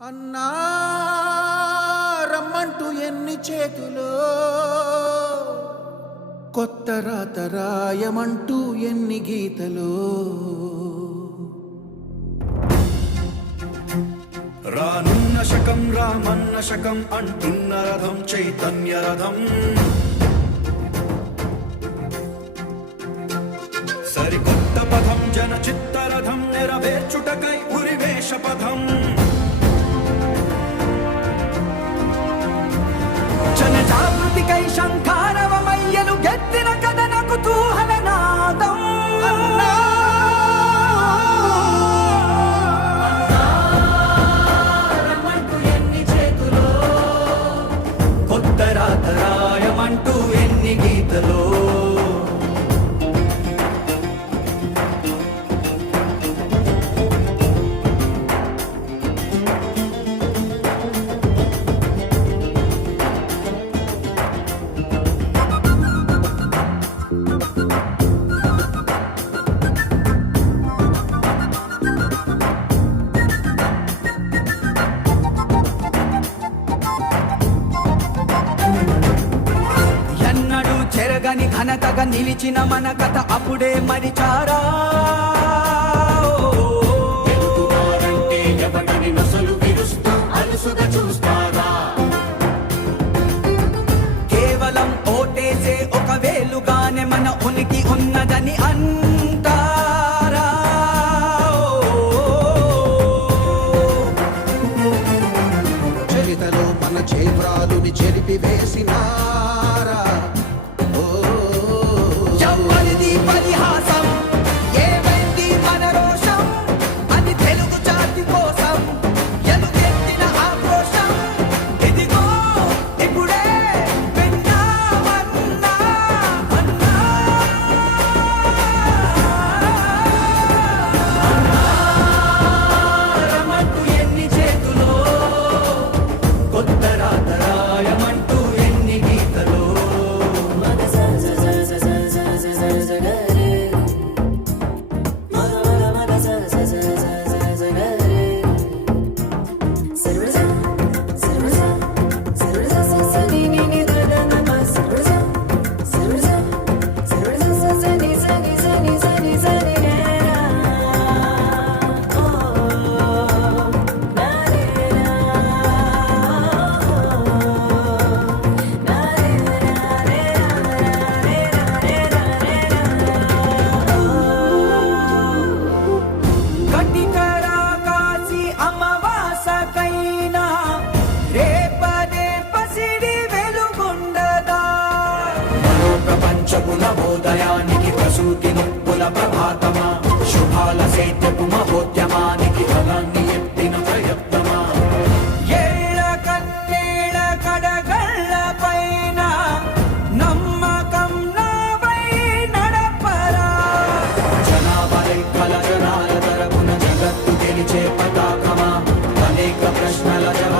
అన్నా రమ్మంటూ ఎన్ని చేతులో కొత్త రాత రాయమంటూ ఎన్ని గీతలో రానున్న శకం రామన్న శకం అంటున్న రథం చైతన్య రథం సరికొత్త పథం జన చిత్తరథం నెరవేర్చుటకై ఉరివేష పథం జన జాగృతికై శంఖారవమయ్యలు గెత్తిన కథన కుతూహల నాదం రాయమంటూ ఎన్ని గీతలో చెరగని ఘనతగా నిలిచిన మన కథ అప్పుడే మరిచారా ఎవరిని నొసలు విరుస్తూ అలుసుగా చూస్తారా కేవలం ఓటేసే ఒక వేలుగానే మన ఉనికి ఉన్నదని అంటారా చరితలో మన చేబ్రాలుని చెరిపి వేసినారా పరిహాసం ఏమైంది మన రోషం అది తెలుగు జాతి కోసం ఎలుగెత్తిన ఆక్రోశం ఇదిగో ఇప్పుడే విన్నామన్నా రమ్మంటూ ఎన్ని చేతులో కొత్త రాత రాయమంటూ ఎన్ని గీతలో నవోదయానికి ప్రసూతి నొప్పుల ప్రభాతమా శుభాల సేద్యపు మహోద్యమానికి బలాన్ని ఎత్తిన ప్రయత్నమా ఏళ్ళ కన్నేళ్ళ కడగళ్ళ పైన నమ్మకం నాపై నడపరా జనాభా లెక్కల జనాల తరపున జగత్తు గెలిచే పతాకమా అనేక ప్రశ్నల జవాబు